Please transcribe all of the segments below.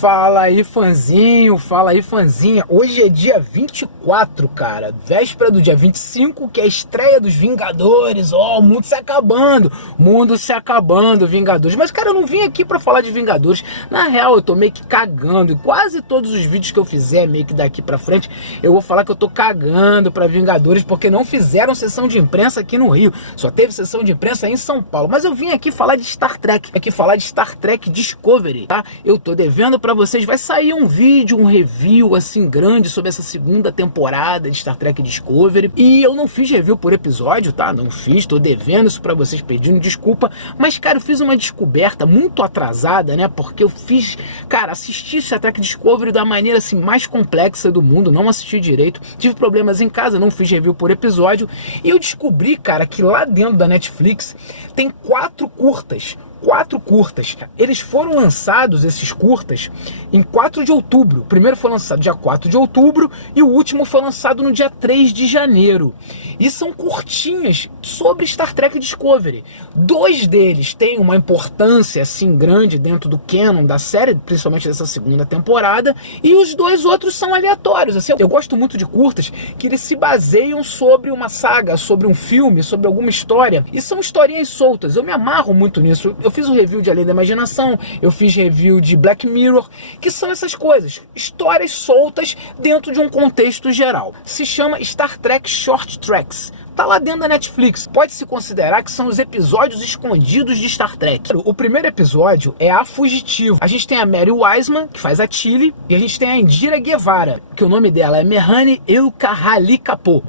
Fala aí, fãzinho, fala aí, fãzinha. Hoje é dia 24, cara, véspera do dia 25, que é a estreia dos Vingadores. O mundo se acabando, Vingadores. Mas, cara, eu não vim aqui pra falar de Vingadores. Na real, eu tô meio que cagando. E quase todos os vídeos que eu fizer, meio que daqui pra frente, eu vou falar que eu tô cagando pra Vingadores, porque não fizeram sessão de imprensa aqui no Rio. Só teve sessão de imprensa em São Paulo. Mas eu vim aqui falar de Star Trek. Aqui falar de Star Trek Discovery, tá? Eu tô devendo pra vocês, vai sair um vídeo, um review assim grande sobre essa segunda temporada de Star Trek Discovery, e eu não fiz review por episódio, tá? Não fiz, tô devendo isso pra vocês, pedindo desculpa, mas cara, eu fiz uma descoberta muito atrasada, né? Porque eu fiz, cara, assisti Star Trek Discovery da maneira assim mais complexa do mundo, não assisti direito, tive problemas em casa, não fiz review por episódio, e eu descobri, cara, que lá dentro da Netflix tem 4 curtas. Eles foram lançados, esses curtas, em 4 de outubro. O primeiro foi lançado dia 4 de outubro e o último foi lançado no dia 3 de janeiro. E são curtinhas sobre Star Trek Discovery. 2 deles têm uma importância assim grande dentro do canon da série, principalmente dessa segunda temporada, e os 2 outros são aleatórios. Assim, eu gosto muito de curtas que eles se baseiam sobre uma saga, sobre um filme, sobre alguma história, e são historinhas soltas. Eu me amarro muito nisso. Eu fiz um review de Além da Imaginação, eu fiz review de Black Mirror, que são essas coisas, histórias soltas dentro de um contexto geral. Se chama Star Trek Short Tracks. Tá lá dentro da Netflix. Pode-se considerar que são os episódios escondidos de Star Trek. O primeiro episódio é A Fugitiva. A gente tem a Mary Wiseman, que faz a Tilly, e a gente tem a Indira Guevara, que o nome dela é Mehane El-Kahali-Kapô.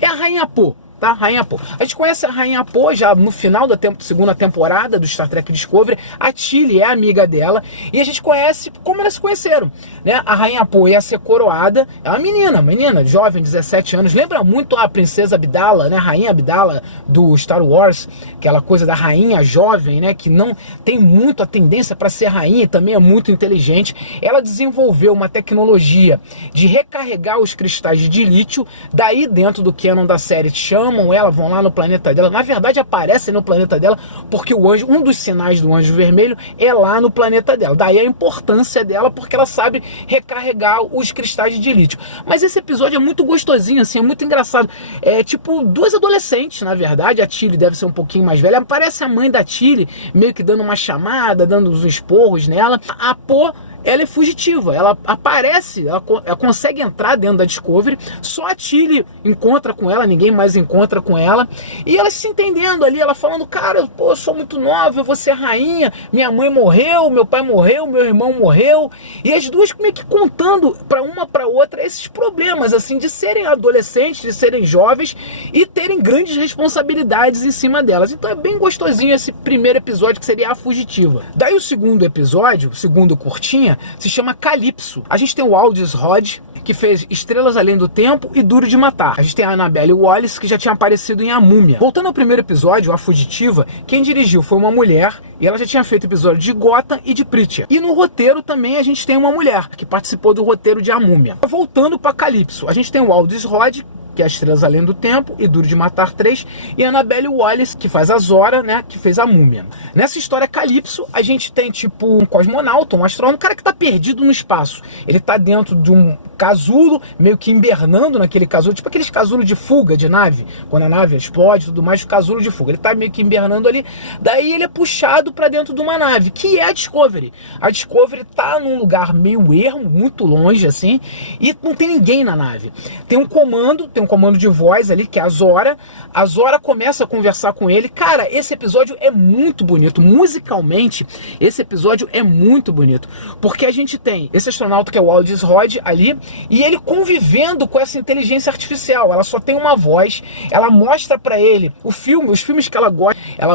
É a Rainha Pô. Tá? Rainha Pô. A gente conhece a Rainha Pô já no final da segunda temporada do Star Trek Discovery. A Tilly é amiga dela e a gente conhece como elas se conheceram, né? A Rainha Pô ia ser coroada, é uma menina jovem, 17 anos, lembra muito a Princesa Amidala, né? Rainha Amidala do Star Wars, aquela coisa da rainha jovem, né? Que não tem muito a tendência para ser rainha e também é muito inteligente. Ela desenvolveu uma tecnologia de recarregar os cristais de lítio, daí dentro do canon da série chamam ela, vão lá no planeta dela, na verdade aparecem no planeta dela porque o anjo, um dos sinais do anjo vermelho é lá no planeta dela, daí a importância dela, porque ela sabe recarregar os cristais de lítio. Mas esse episódio é muito gostosinho, assim, é muito engraçado, é tipo 2 adolescentes, na verdade, a Tilly deve ser um pouquinho mais velha, parece a mãe da Tilly, meio que dando uma chamada, dando uns esporros nela. A Pô, ela é fugitiva, ela aparece, ela consegue entrar dentro da Discovery, só a Tilly encontra com ela, ninguém mais encontra com ela, e ela se entendendo ali, ela falando, cara, pô, eu sou muito nova, eu vou ser rainha, minha mãe morreu, meu pai morreu, meu irmão morreu, e as duas meio que contando para uma para outra esses problemas, assim, de serem adolescentes, de serem jovens e terem grandes responsabilidades em cima delas. Então é bem gostosinho esse primeiro episódio, que seria A Fugitiva. Daí o segundo episódio, o segundo curtinha, se chama Calypso. A gente tem o Aldous Hodge, que fez Estrelas Além do Tempo e Duro de Matar. A gente tem a Annabelle Wallis, que já tinha aparecido em A Múmia. Voltando ao primeiro episódio, A Fugitiva, quem dirigiu foi uma mulher, e ela já tinha feito episódio de Gotham e de Preacher. E no roteiro também a gente tem uma mulher, que participou do roteiro de A Múmia. Voltando para Calypso, a gente tem o Aldous Hodge, que é Estrelas Além do Tempo, e Duro de Matar 3, e a Annabelle Wallis, que faz a Zora, né, que fez A Múmia. Nessa história Calypso, a gente tem tipo um cosmonauta, um astronauta, um cara que tá perdido no espaço. Ele tá dentro de um casulo, meio que hibernando naquele casulo, tipo aqueles casulos de fuga de nave, quando a nave explode e tudo mais, o casulo de fuga. Ele tá meio que hibernando ali, daí ele é puxado pra dentro de uma nave, que é a Discovery. A Discovery tá num lugar meio ermo, muito longe assim, e não tem ninguém na nave. Tem um comando de voz ali, que é a Zora. A Zora começa a conversar com ele. Cara, esse episódio é muito bonito. Musicalmente, esse episódio é muito bonito. Porque a gente tem esse astronauta que é o Aldous Hodge ali, e ele convivendo com essa inteligência artificial. Ela só tem uma voz, ela mostra pra ele os filmes que ela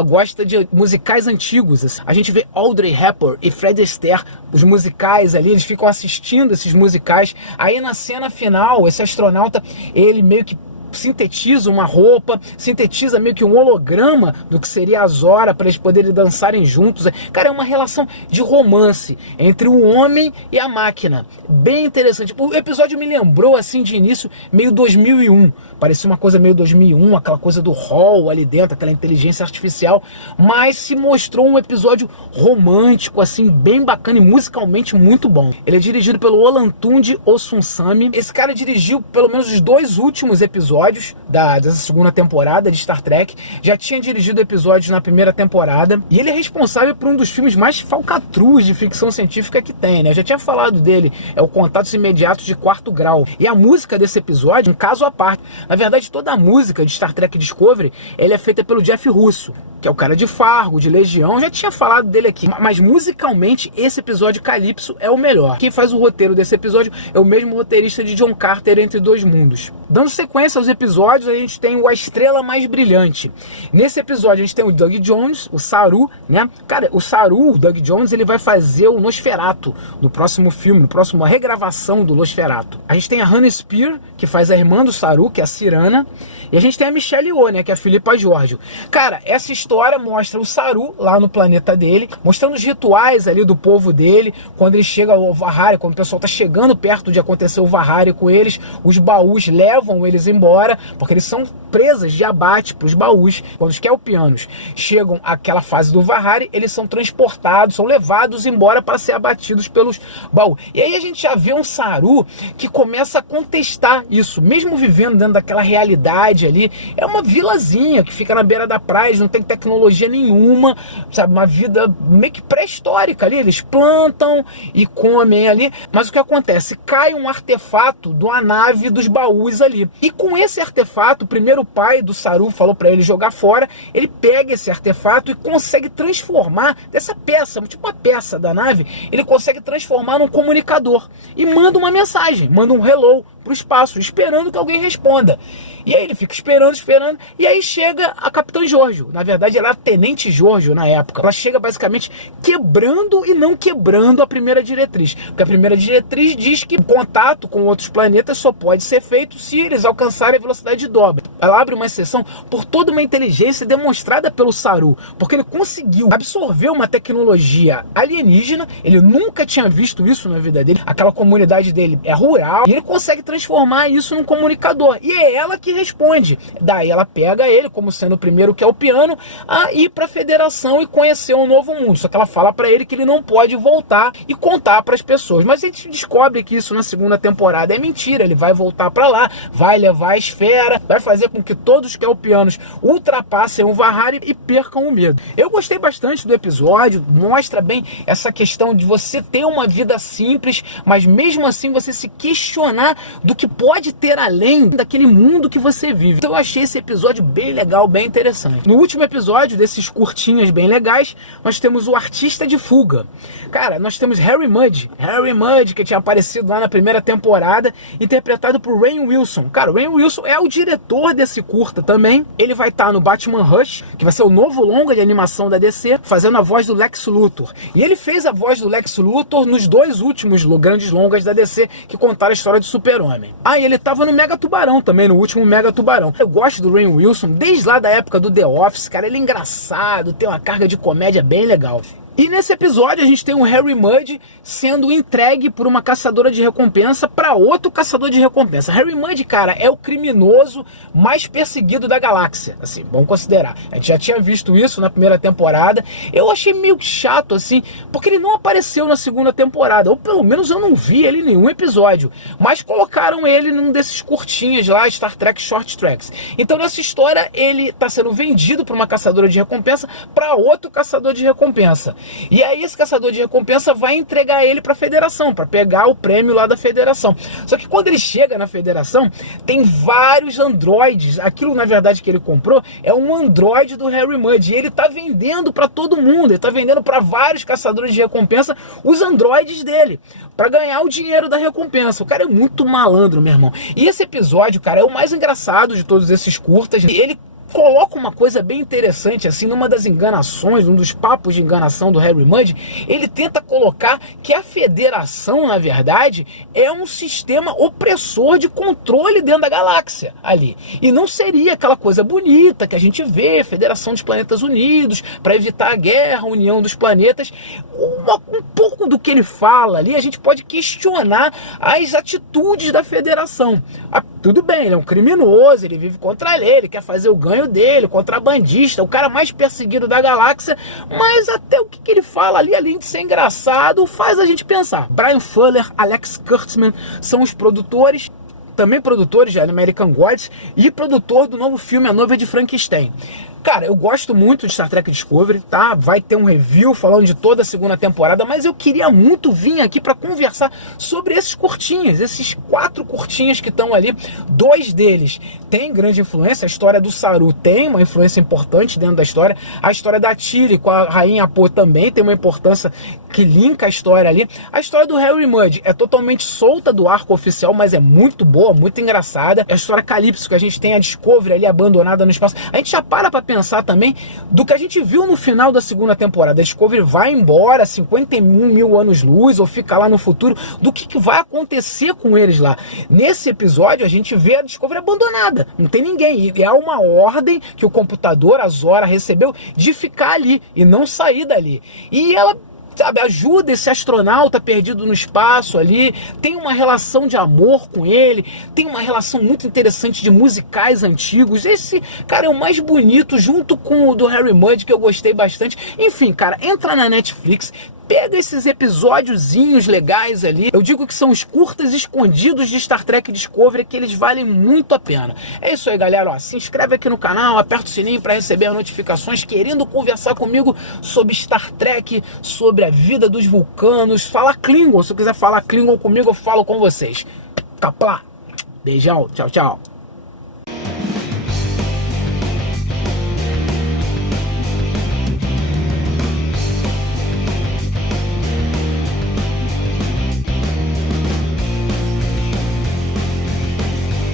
gosta de musicais antigos. Assim. A gente vê Audrey Hepburn e Fred Astaire, os musicais ali, eles ficam assistindo esses musicais. Aí na cena final, esse astronauta, ele meio que sintetiza uma roupa, sintetiza meio que um holograma do que seria a Zora para eles poderem dançarem juntos. Cara, é uma relação de romance entre o homem e a máquina. Bem interessante. O episódio me lembrou, assim, de início, meio 2001. Parecia uma coisa meio 2001, aquela coisa do Hall ali dentro, aquela inteligência artificial. Mas se mostrou um episódio romântico, assim, bem bacana e musicalmente muito bom. Ele é dirigido pelo Olatunji Osunsami. Esse cara dirigiu pelo menos os 2 últimos episódios dessa segunda temporada de Star Trek. Já tinha dirigido episódios na primeira temporada. E ele é responsável por um dos filmes mais falcatruas de ficção científica que tem, né? Eu já tinha falado dele, é o Contatos Imediatos de Quarto Grau. E a música desse episódio, um caso à parte. Na verdade, toda a música de Star Trek Discovery, ela é feita pelo Jeff Russo, que é o cara de Fargo, de Legião. Eu já tinha falado dele aqui, mas musicalmente esse episódio Calypso é o melhor. Quem faz o roteiro desse episódio é o mesmo roteirista de John Carter, Entre Dois Mundos. Dando sequência aos episódios, a gente tem o A Estrela Mais Brilhante. Nesse episódio a gente tem o Doug Jones, o Saru, né? Cara, o Doug Jones, ele vai fazer o Nosferatu no próximo filme, no próximo regravação do Nosferatu. A gente tem a Hannah Spear, que faz a irmã do Saru, que é a Cyrana, e a gente tem a Michelle Yeoh, né, que é a Philippa Georgiou. Cara, essa história mostra o Saru lá no planeta dele, mostrando os rituais ali do povo dele, quando ele chega ao Vahari, quando o pessoal tá chegando perto de acontecer o Vahari com eles, os baús levam eles embora, porque eles são presas de abate para os baús. Quando os Kelpianos chegam àquela fase do Vahari, eles são transportados, são levados embora para ser abatidos pelos baús. E aí a gente já vê um Saru que começa a contestar isso, mesmo vivendo dentro daquela realidade ali. É uma vilazinha que fica na beira da praia, não tem tecnologia nenhuma, sabe, uma vida meio que pré-histórica ali. Eles plantam e comem ali, mas o que acontece? Cai um artefato de uma nave dos baús ali. E com esse artefato, primeiro o pai do Saru falou para ele jogar fora, ele pega esse artefato e consegue transformar dessa peça, tipo uma peça da nave, ele consegue transformar num comunicador e manda uma mensagem, manda um hello pro espaço, esperando que alguém responda. E aí ele fica esperando, e aí chega a Capitã Georgiou. Na verdade, ela era Tenente Georgiou na época. Ela chega basicamente quebrando e não quebrando a primeira diretriz. Porque a primeira diretriz diz que o contato com outros planetas só pode ser feito se eles alcançarem a velocidade de dobra. Ela abre uma exceção por toda uma inteligência demonstrada pelo Saru, porque ele conseguiu absorver uma tecnologia alienígena, ele nunca tinha visto isso na vida dele, aquela comunidade dele é rural, e ele consegue transformar isso num comunicador, e é ela que responde. Daí ela pega ele, como sendo o primeiro Kelpiano, a ir para a Federação e conhecer um novo mundo, só que ela fala para ele que ele não pode voltar e contar para as pessoas, mas a gente descobre que isso na segunda temporada é mentira. Ele vai voltar para lá, vai levar a esfera, vai fazer com que todos os Kelpianos ultrapassem o Vahari e percam o medo. Eu gostei bastante do episódio, mostra bem essa questão de você ter uma vida simples, mas mesmo assim você se questionar do que pode ter além daquele mundo que você vive. Então eu achei esse episódio bem legal, bem interessante. No último episódio desses curtinhas bem legais, nós temos o Artista de Fuga. Cara, nós temos Harry Mudd, que tinha aparecido lá na primeira temporada, interpretado por Rainn Wilson. Cara, o Rainn Wilson é o diretor desse curta também. Ele vai estar no Batman Rush, que vai ser o novo longa de animação da DC, fazendo a voz do Lex Luthor. E ele fez a voz do Lex Luthor nos 2 últimos grandes longas da DC que contaram a história do Super-Homem. Ah, e ele tava no Mega Tubarão também, no último Mega Tubarão. Eu gosto do Rainn Wilson desde lá da época do The Office, cara. Ele é engraçado, tem uma carga de comédia bem legal. E nesse episódio a gente tem o Harry Mudd sendo entregue por uma caçadora de recompensa para outro caçador de recompensa. Harry Mudd, cara, é o criminoso mais perseguido da galáxia, assim, vamos considerar. A gente já tinha visto isso na primeira temporada. Eu achei meio chato, assim, porque ele não apareceu na segunda temporada, ou pelo menos eu não vi ele em nenhum episódio. Mas colocaram ele num desses curtinhos lá, Star Trek Short Tracks. Então nessa história ele está sendo vendido por uma caçadora de recompensa para outro caçador de recompensa. E aí esse caçador de recompensa vai entregar ele para a Federação, para pegar o prêmio lá da Federação. Só que quando ele chega na Federação, tem vários androides. Aquilo, na verdade, que ele comprou é um androide do Harry Mudd. E ele tá vendendo para todo mundo, ele tá vendendo para vários caçadores de recompensa os androides dele, para ganhar o dinheiro da recompensa. O cara é muito malandro, meu irmão. E esse episódio, cara, é o mais engraçado de todos esses curtas. Ele coloca uma coisa bem interessante, assim, numa das enganações, um dos papos de enganação do Harry Mudd, ele tenta colocar que a federação, na verdade, é um sistema opressor de controle dentro da galáxia ali. E não seria aquela coisa bonita que a gente vê, Federação dos Planetas Unidos, para evitar a guerra, a união dos planetas. Um pouco do que ele fala ali, a gente pode questionar as atitudes da federação. Tudo bem, ele é um criminoso, ele vive contra a lei, ele quer fazer o ganho dele, contrabandista, o cara mais perseguido da galáxia, mas até o que ele fala ali, além de ser engraçado, faz a gente pensar. Bryan Fuller, Alex Kurtzman são os produtores, também produtores de American Gods e produtor do novo filme A Noiva de Frankenstein. Cara, eu gosto muito de Star Trek Discovery, tá? Vai ter um review falando de toda a segunda temporada, mas eu queria muito vir aqui para conversar sobre esses curtinhas, esses 4 curtinhas que estão ali. 2 deles têm grande influência, a história do Saru tem uma influência importante dentro da história, a história da Tilly com a Rainha Po também tem uma importância que linka a história ali. A história do Harry Mudd é totalmente solta do arco oficial, mas é muito boa, muito engraçada. A história Calypso, que a gente tem a Discovery ali abandonada no espaço. A gente já para pensar também do que a gente viu no final da segunda temporada. A Discovery vai embora 51 mil anos-luz ou fica lá no futuro, do que vai acontecer com eles lá. Nesse episódio a gente vê a Discovery abandonada, não tem ninguém, e há uma ordem que o computador, a Zora, recebeu de ficar ali e não sair dali. E ela, sabe, ajuda esse astronauta perdido no espaço ali, tem uma relação de amor com ele, tem uma relação muito interessante de musicais antigos. Esse, cara, é o mais bonito, junto com o do Harry Mudd, que eu gostei bastante. Enfim, cara, entra na Netflix, pega esses episódiozinhos legais ali. Eu digo que são os curtas escondidos de Star Trek Discovery, que eles valem muito a pena. É isso aí, galera. Ó, se inscreve aqui no canal, aperta o sininho para receber as notificações, querendo conversar comigo sobre Star Trek, sobre a vida dos vulcanos, falar Klingon. Se quiser falar Klingon comigo, eu falo com vocês. Kapla! Beijão, tchau, tchau.